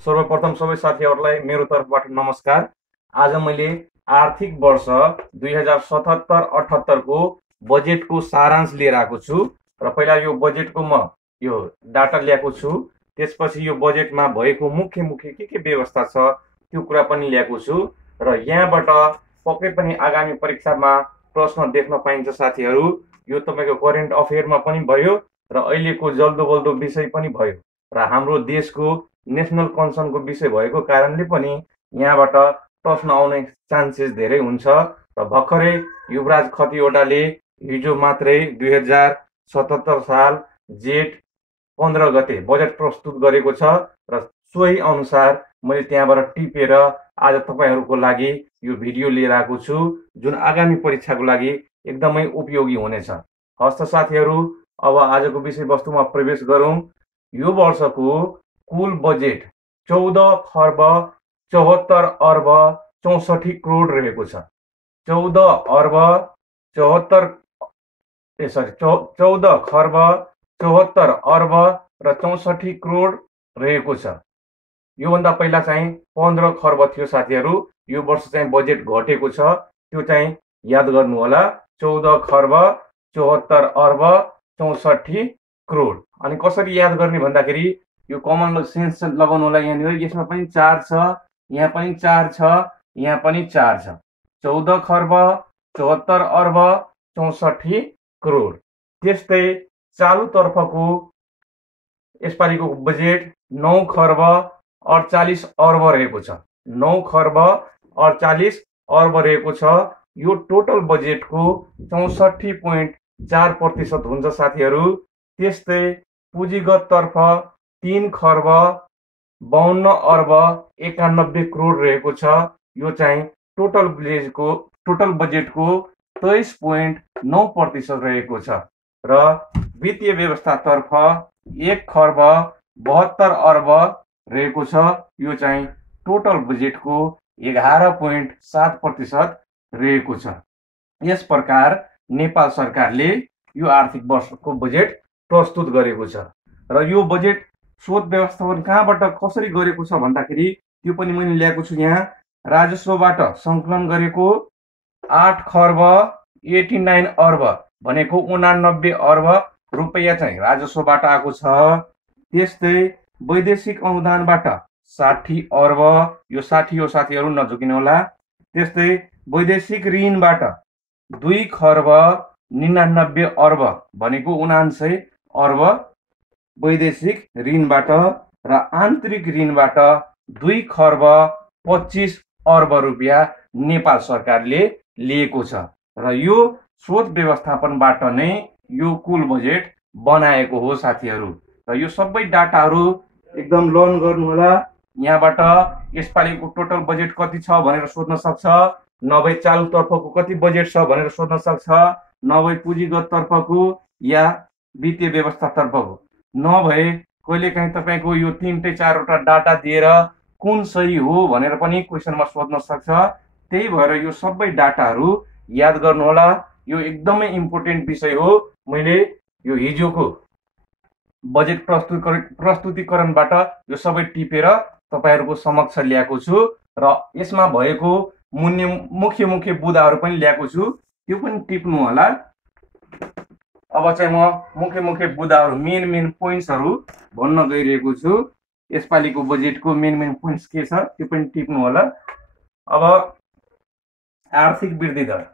सर्वप्रथम सबै साथीहरूलाई मेरो तर्फबाट नमस्कार। आज मैले आर्थिक वर्ष 2077-78 को बजेटको सारांश लिएर आएको छु र पहिला यो बजेटको म यो डाटा ल्याएको छु। त्यसपछि यो बजेटमा भएको मुख्य मुख्य के व्यवस्था छ त्यो कुरा पनि ल्याएको छु र यहाँबाट पक्कै पनि आगामी परीक्षामा प्रश्न देख्न पाइन्छ साथीहरू। यो तपाईको करेन्ट अफेयरमा पनि भयो र अहिलेको जल्दो बल्दो विषय पनि भयो र हाम्रो देशको नेशनल कन्सर्नको विषय भएको कारणले पनि यहाँबाट प्रश्न आउने चान्सेस धेरै हुन्छ र भर्खरै युवराज खतिवटाले हिजो मात्रै 2077 साल जेठ 15 गते बजेट प्रस्तुत गरेको छ र सोही अनुसार मैले त्यहाँबाट टिपेर आज तपाईहरूको लागि यो भिडियो लिएर आएको छु, जुन आगामी परीक्षाको लागि एकदमै उपयोगी हुनेछ। हस्त साथीहरू, अब आजको विषयवस्तुमा प्रवेश गरौँ। यो वर्षको कुल बजेट 14 खर्ब 74 अर्ब 64 करोड रहेको छ। 14 खर्ब 74 अर्ब र 64 करोड रहेको छ। योभन्दा पहिला चाहिँ 15 खर्ब थियो साथीहरू। यो वर्ष चाहिँ बजेट घटेको छ, त्यो चाहिँ याद गर्नु होला। 14 खर्ब 74 अर्ब 64 करोड। अनि कसरी याद गर्ने भन्दाखेरि यो कमन सेन्स लगाउनु होला। यहाँनिर यसमा पनि 4 छ, यहाँ पनि 4 छ, यहाँ पनि 4 छ। 14 खर्ब 74 अर्ब 64 करोड। त्यस्तै चालु तर्फको यसपालिको बजेट 9 खर्ब 48 अर्ब रहेको छ। 9 खर्ब 48 अर्ब रहेको छ। यो टोटल बजेटको 64.4% हुन्छ साथीहरू। त्यस्तै पुँजीगत तर्फ 3 खर्ब 52 अर्ब 91 करोड रहेको छ। यो चाहिँ टोटल बजेटको 23.9% रहेको छ र वित्तीय व्यवस्थातर्फ 1 खर्ब 72 अर्ब रहेको छ। यो चाहिँ टोटल बजेटको 11.7% रहेको छ। यस प्रकार नेपाल सरकारले यो आर्थिक वर्षको बजेट प्रस्तुत गरेको छ र यो बजेट स्रोत व्यवस्थापन कहाँबाट कसरी गरेको छ भन्दाखेरि त्यो पनि मैले ल्याएको छु। यहाँ राजस्वबाट सङ्कलन गरेको 8 खर्ब 89 अर्ब भनेको 89 अर्ब रुपैयाँ चाहिँ राजस्वबाट आएको छ। त्यस्तै वैदेशिक अनुदानबाट 60 अर्ब, यो 60 हो साथीहरू, नझुकिनु होला। त्यस्तै वैदेशिक ऋणबाट 2 खर्ब 99 अर्ब भनेको 79 अर्ब वैदेशिक ऋणबाट र आन्तरिक ऋणबाट 2 खर्ब 25 अर्ब रुपियाँ नेपाल सरकारले लिएको छ र यो स्रोत व्यवस्थापनबाट नै यो कुल बजेट बनाएको हो साथीहरू। र यो सबै डाटाहरू एकदम लर्न गर्नु होला। यहाँबाट यसपालिको टोटल बजेट कति छ भनेर सोध्न सक्छ, नभए चालु तर्फको कति बजेट छ भनेर सोध्न सक्छ, नभए पुँजीगत तर्फको या वित्तीय व्यवस्था तर्फको, नभए कहिलेकाहीँ तपाईँको यो 3-4वटा डाटा दिएर कुन सही हो भनेर पनि क्वेसनमा सोध्न सक्छ। त्यही भएर यो सबै डाटाहरू याद गर्नु होला। यो एकदमै इम्पोर्टेन्ट विषय हो। मैले यो हिजोको बजेट प्रस्तुतिकरणबाट यो सबै टिपेर तपाईहरूको समक्ष ल्याएको छु र यसमा भएको मुख्य मुख्य बुदाहरू पनि ल्याएको छु, त्यो पनि टिप्नु होला। अब चाहिँ म मुख्य बुदाहरू मेन पोइन्ट्सहरू भन्न गइरहेको छु। यसपालिको बजेटको मेन पोइन्ट्स के छ त्यो पनि टिप्नु होला। अब आर्थिक वृद्धि दर,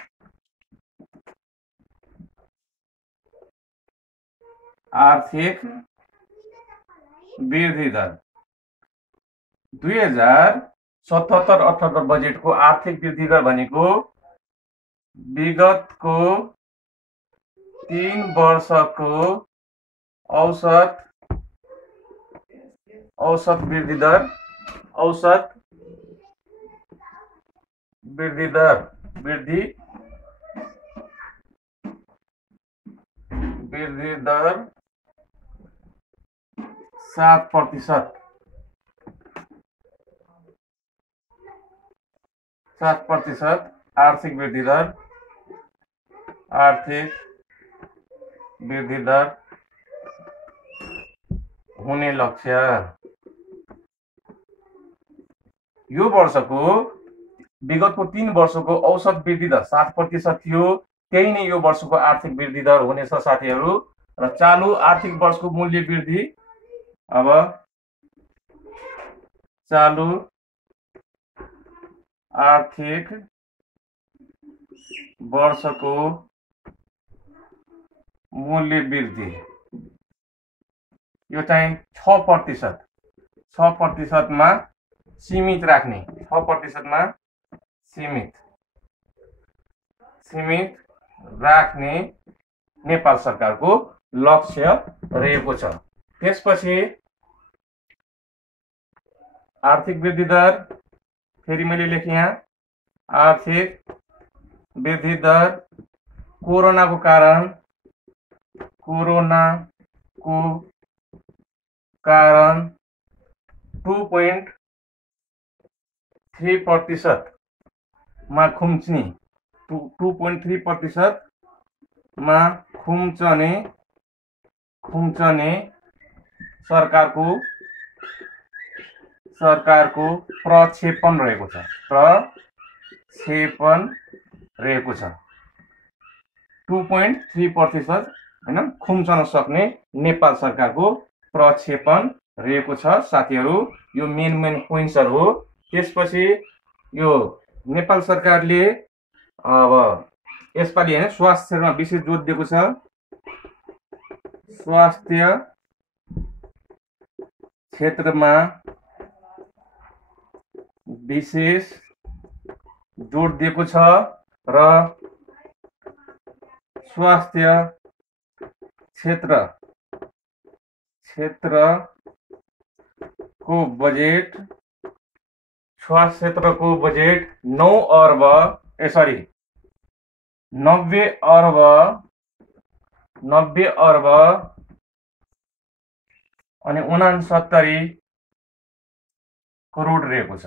आर्थिक वृद्धि दर 2077-78 बजेटको आर्थिक वृद्धि दर भनेको विगतको 3 वर्षको औसत वृद्धि दर 7% आर्थिक वृद्धि दर हुने लक्ष्य। यो वर्षको विगतको 3 वर्षको औसत वृद्धि दर 7% थियो। त्यही नै यो वर्षको आर्थिक वृद्धि दर हुनेछ साथीहरू। र चालु आर्थिक वर्षको मूल्य वृद्धि, अब चालु आर्थिक वर्षको मूल्य वृद्धि यो चाहिँ 6%, 6%मा सीमित राख्ने, 6%मा सीमित राख्ने नेपाल सरकारको लक्ष्य रहेको छ। त्यसपछि आर्थिक वृद्धि दर, फेरि मैले लेखेँ यहाँ आर्थिक वृद्धि दर कोरोनाको कारण 2.3% मा खुम्चने, 2.3% मा खुम्चने सरकारको प्रक्षेपण रहेको छ, 2.3% हैन खुम्चन सक्ने नेपाल सरकारको प्रक्षेपण रहेको छ साथीहरू। यो मेन पोइन्ट्सहरु हो। त्यसपछि यो नेपाल सरकारले अब यसपालि हैन स्वास्थ्य क्षेत्रमा विशेष जोड दिएको छ। स्वास्थ्य क्षेत्रमा विशेष जोड दिएको छ र स्वास्थ्य क्षेत्रको बजेट 90 अर्ब अनि 69 करोड रहेको छ।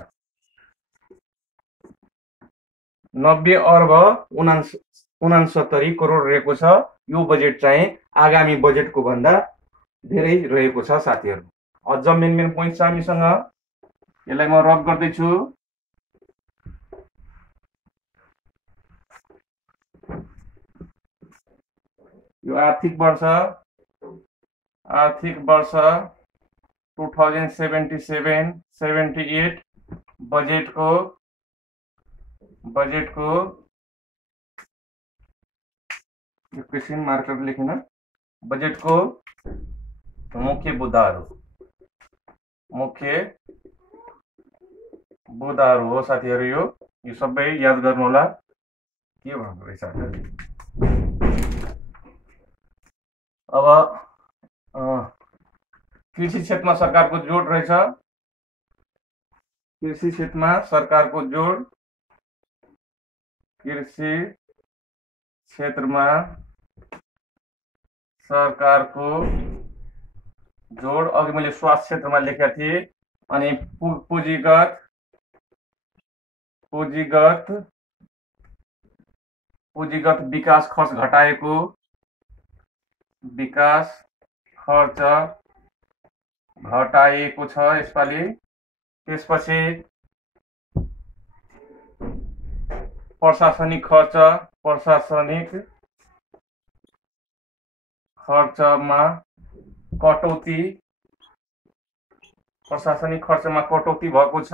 90 अर्ब 69 करोड रहेको छ। यो बजेट चाहिँ आगामी बजेटको भन्दा धेरै रहेको छ साथीहरू। अझ मेन पोइन्ट छ हामीसँग, यसलाई म रब गर्दैछु। यो आर्थिक वर्ष 2077-78 बजेटको यो क्वेशन मार्कर लेखेन, बजेटको मुख्य बुदाहरू हो साथीहरू। यो सबै याद गर्नु होला। के भन्नु रहेछ अब कृषि क्षेत्रमा सरकारको जोड रहेछ। कृषि क्षेत्रमा सरकारको जोड, कृषि क्षेत्रमा सरकारको जोड। अघि मैले स्वास्थ्य क्षेत्रमा लेखेका थिएँ। अनि पुँजीगत विकास खर्च घटाएको, छ यसपालि। त्यसपछि प्रशासनिक खर्चमा कटौती भएको छ।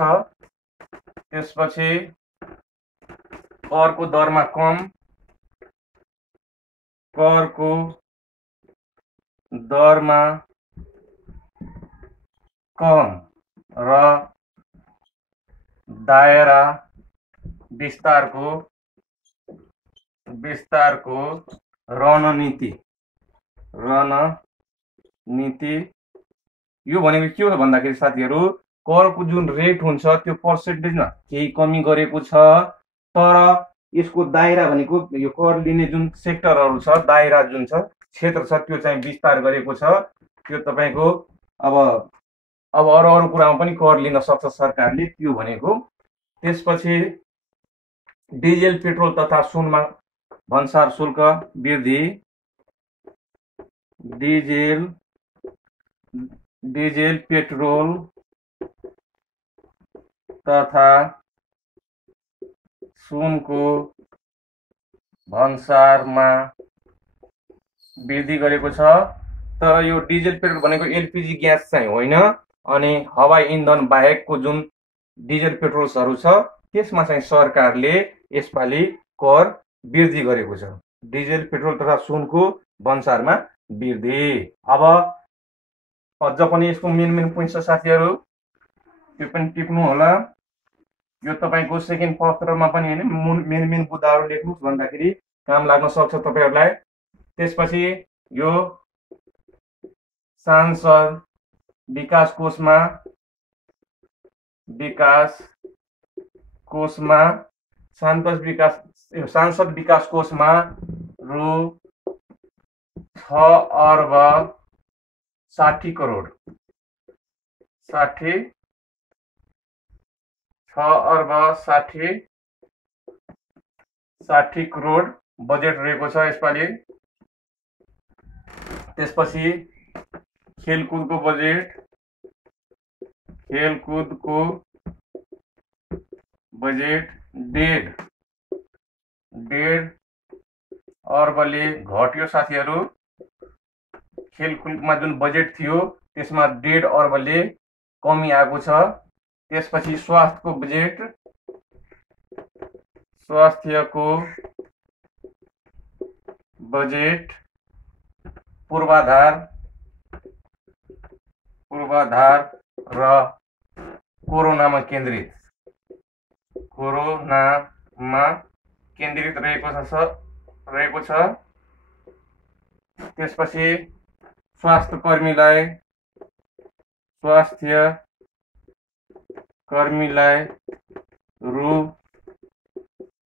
त्यसपछि करको दरमा कम र दायरा विस्तारको रणनीति। यो भनेको के हो भन्दाखेरि साथीहरू, करको जुन रेट हुन्छ त्यो पर्सेन्टेजमा केही कमी गरेको छ, तर यसको दायरा भनेको यो कर लिने जुन सेक्टरहरू छ, दायरा जुन छ, क्षेत्र छ, त्यो चाहिँ विस्तार गरेको छ। त्यो तपाईको अब अरू कुरामा पनि कर लिन सक्छ सरकारले, त्यो भनेको। त्यसपछि डिजेल, पेट्रोल तथा सुनमा भन्सार शुल्क वृद्धि। डिजेल, पेट्रोल तथा सुनको भन्सारमा वृद्धि गरेको छ। तर यो डिजेल पेट्रोल भनेको एलपीजी ग्यास चाहिँ होइन, अनि हवाई इन्धन बाहेकको जुन डिजेल पेट्रोल्सहरू छ त्यसमा चाहिँ सरकारले यसपालि कर वृद्धि गरेको छ। डिजेल पेट्रोल तथा सुनको भन्सारमा वृद्धि। अब अझ पनि यसको मेन पोइन्ट छ साथीहरू, त्यो पनि टिप्नु होला। यो तपाईको सेकेन्ड पत्रमा पनि हैन मेन मुद्दाहरू लेख्नुस् भन्दाखेरि काम लाग्न सक्छ तपाईहरुलाई। त्यसपछि यो सांसद विकास कोषमा सांसद विकास कोषमा रु 6 अर्ब 60 करोड 6 अर्ब 60 करोड बजेट रहेको छ यसपालि। त्यसपछि खेलकुदको बजेट 1.5 अर्बले घट्यो साथीहरू। खेलकुदमा जुन बजेट थियो त्यसमा 1.5 अर्बले कमी आएको छ। त्यसपछि स्वास्थ्यको बजेट, स्वास्थ्यको बजेट पूर्वाधार र कोरोनामा केन्द्रित रहेको छ। त्यसपछि स्वास्थ्य कर्मीलाई रु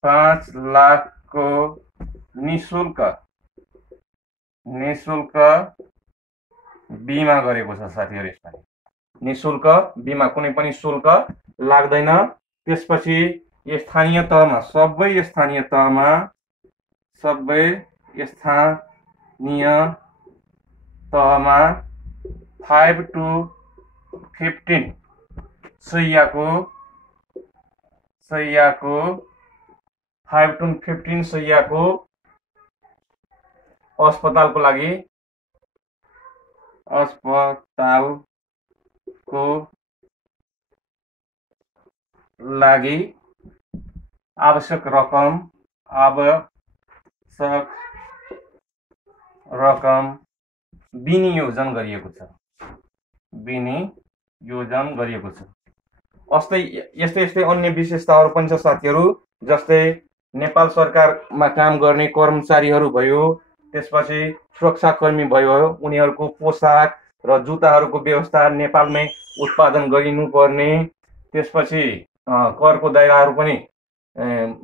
5 लाखको निशुल्क बीमा गरेको छ साथीहरु। यसपालि निशुल्क बीमा, कुनै पनि शुल्क लाग्दैन। त्यसपछि स्थानीय तहमा सबै स्थानीय तहमा 5 to 15 शय्याको 5 to 15 शय्याको अस्पतालको लागि आवश्यक रकम विनियोजन गरिएको छ। यस्तै अन्य विशेषताहरू पनि छ साथीहरू। जस्तै नेपाल सरकारमा काम गर्ने कर्मचारीहरू भयो, त्यसपछि सुरक्षाकर्मी भयो, उनीहरूको पोसाक र जुत्ताहरूको व्यवस्था नेपालमै उत्पादन गरिनुपर्ने। त्यसपछि करको दायराहरू पनि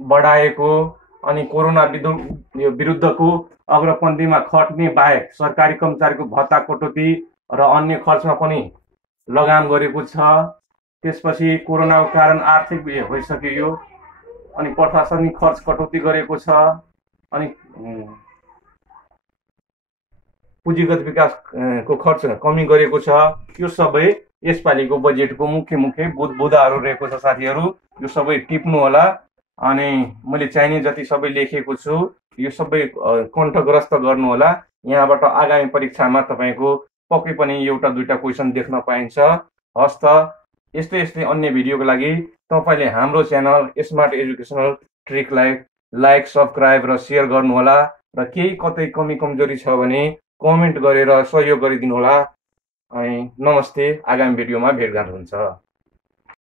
बढाएको, अनि कोरोना विरुद्धको अग्रपन्थीमा खट्ने बाहेक सरकारी कर्मचारीको भत्ता कटौती र अन्य खर्चमा पनि लगाम गरेको छ। त्यसपछि कोरोनाको कारण आर्थिक भइसक्यो यो, अनि प्रशासनिक खर्च कटौती गरेको छ, अनि पुँजीगत विकासको खर्च कमी गरेको छ। यो सबै यसपालिको बजेटको मुख्य बुदाहरू रहेको छ साथीहरू। यो सबै टिप्नु होला, अनि मैले चाहिने जति सबै लेखेको छु यो सबै कण्ठग्रस्त गर्नु होला। यहाँबाट आगामी परीक्षामा तपाईको पक्कै पनि एउटा दुईटा क्वेशन देख्न पाइन्छ। हस् त, यस्तै अन्य भिडियोको लागि तपाईले हाम्रो च्यानल स्मार्ट एजुकेसनल ट्रिकलाई लाइक, सब्स्क्राइब र शेयर गर्नु होला, र केही कतै कमी कमजोरी छ भने कमेन्ट गरेर सहयोग गरिदिनु होला। अनि नमस्ते, आगामी भिडियोमा भेटघाट हुन्छ।